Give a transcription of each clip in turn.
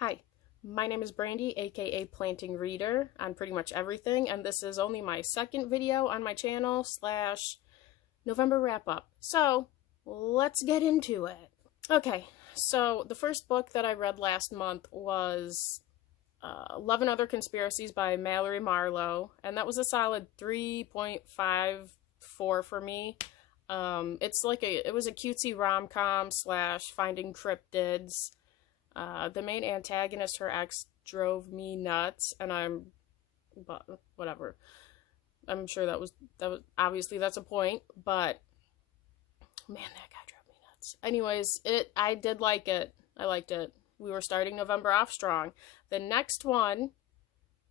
Hi, my name is Brandy, aka Planting Reader, on pretty much everything, and this is only my second video on my channel slash November wrap up. So, let's get into it. Okay, so the first book that I read last month was Love and Other Conspiracies by Mallory Marlowe, and that was a solid 3.54 for me. It was a cutesy rom-com slash Finding Cryptids. The main antagonist, her ex, drove me nuts, but whatever. I'm sure that was obviously that's a point, but man, that guy drove me nuts. Anyways, I did like it. I liked it. We were starting November off strong. The next one,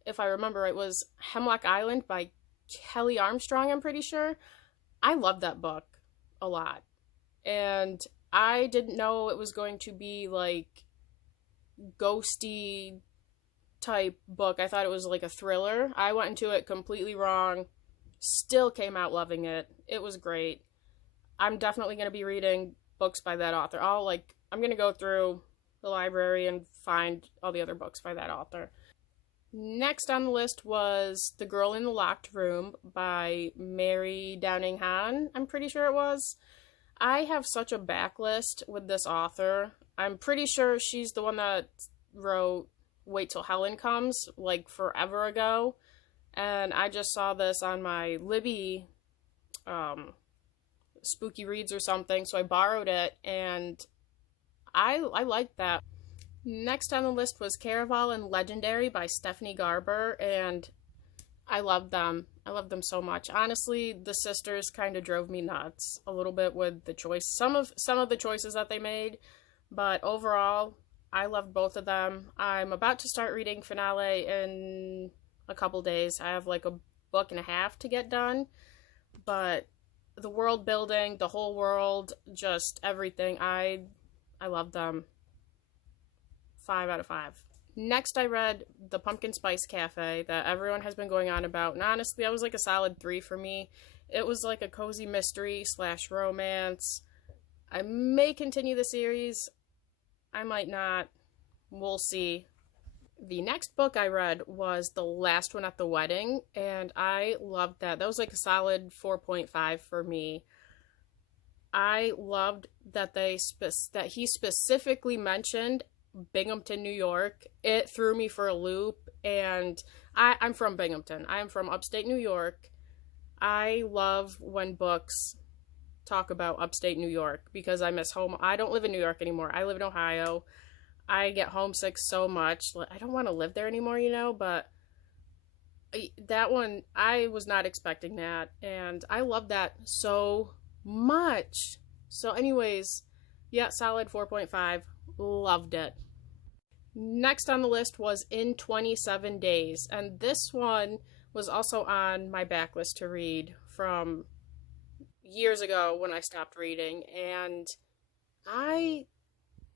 if I remember right, was Hemlock Island by Kelly Armstrong, I'm pretty sure. I loved that book a lot. And I didn't know it was going to be like ghosty type book. I thought it was like a thriller. I went into it completely wrong. Still came out loving it. It was great. I'm definitely going to be reading books by that author. I'm going to go through the library and find all the other books by that author. Next on the list was The Girl in the Locked Room by Mary Downing Hahn, I'm pretty sure it was. I have such a backlist with this author. I'm pretty sure she's the one that wrote Wait Till Helen Comes, like forever ago. And I just saw this on my Libby Spooky Reads or something, so I borrowed it, and I liked that. Next on the list was Caraval and Legendary by Stephanie Garber, and I loved them. I loved them so much. Honestly, the sisters kind of drove me nuts a little bit with the choice, some of the choices that they made, but overall, I loved both of them. I'm about to start reading Finale in a couple days. I have like a book and a half to get done, but the world building, the whole world, just everything, I love them. 5 out of 5. Next, I read The Pumpkin Spice Cafe that everyone has been going on about, and honestly, that was like a solid 3 for me. It was like a cozy mystery slash romance. I may continue the series. I might not. We'll see. The next book I read was The Last One at the Wedding, and I loved that. That was like a solid 4.5 for me. I loved that that he specifically mentioned Binghamton, New York. It threw me for a loop, and I'm from Binghamton. I'm from upstate New York. I love when books talk about upstate New York because I miss home. I don't live in New York anymore. I live in Ohio. I get homesick so much. I don't want to live there anymore, but that one, I was not expecting that, and I love that so much. So anyways, yeah, solid 4.5. Loved it. Next on the list was In 27 Days, and this one was also on my backlist to read from years ago when I stopped reading, and I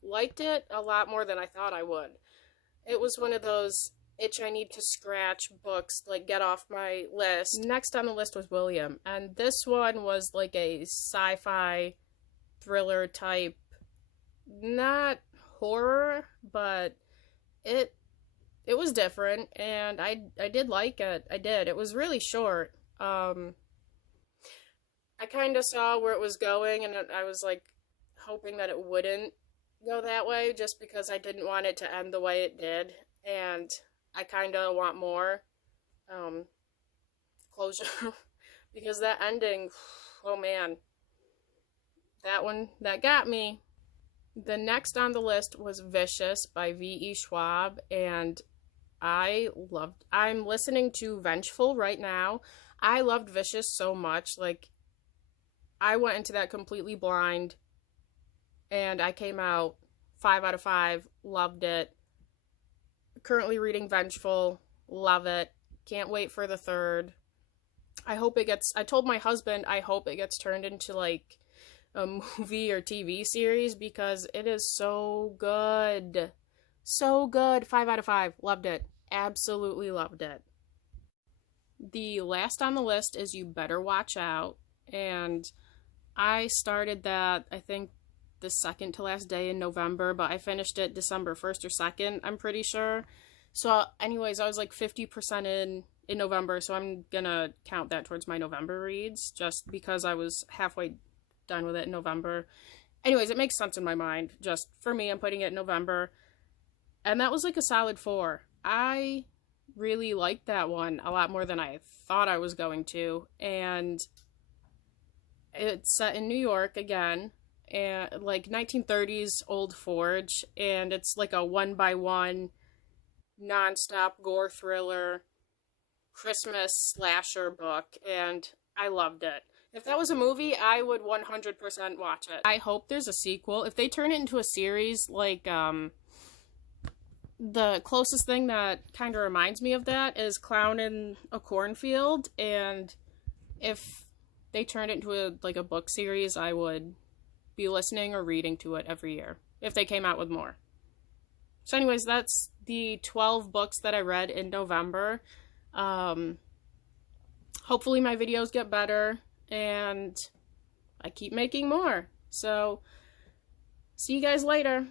liked it a lot more than I thought I would. It was one of those itch I need to scratch books, like get off my list. Next on the list was William, and this one was like a sci-fi thriller type, not horror, but it was different, and I did like it. I did. It was really short. I kind of saw where it was going, and I was like hoping that it wouldn't go that way just because I didn't want it to end the way it did, and I kind of want more closure because that ending, oh man, that got me. The next on the list was Vicious by V.E. Schwab, and I'm listening to Vengeful right now. I loved Vicious so much. Like, I went into that completely blind, and I came out 5 out of 5, loved it. Currently reading Vengeful, love it. Can't wait for the third. I told my husband I hope it gets turned into like a movie or TV series because it is so good. So good. 5 out of 5. Loved it. Absolutely loved it. The last on the list is You Better Watch Out, and I started that, I think, the second to last day in November, but I finished it December 1st or 2nd, I'm pretty sure. So anyways, I was like 50% in November, so I'm gonna count that towards my November reads, just because I was halfway done with it in November. Anyways, it makes sense in my mind. Just for me, I'm putting it in November. And that was like a solid 4. I really liked that one a lot more than I thought I was going to. And it's set in New York again, and like 1930s old forge, and it's like a one-by-one non-stop gore thriller Christmas slasher book, and I loved it. If that was a movie, I would 100% watch it. I hope there's a sequel. If they turn it into a series, like, the closest thing that kind of reminds me of that is Clown in a Cornfield, and if they turned it into a book series, I would be listening or reading to it every year, if they came out with more. So anyways, that's the 12 books that I read in November. Hopefully my videos get better, and I keep making more. So, see you guys later.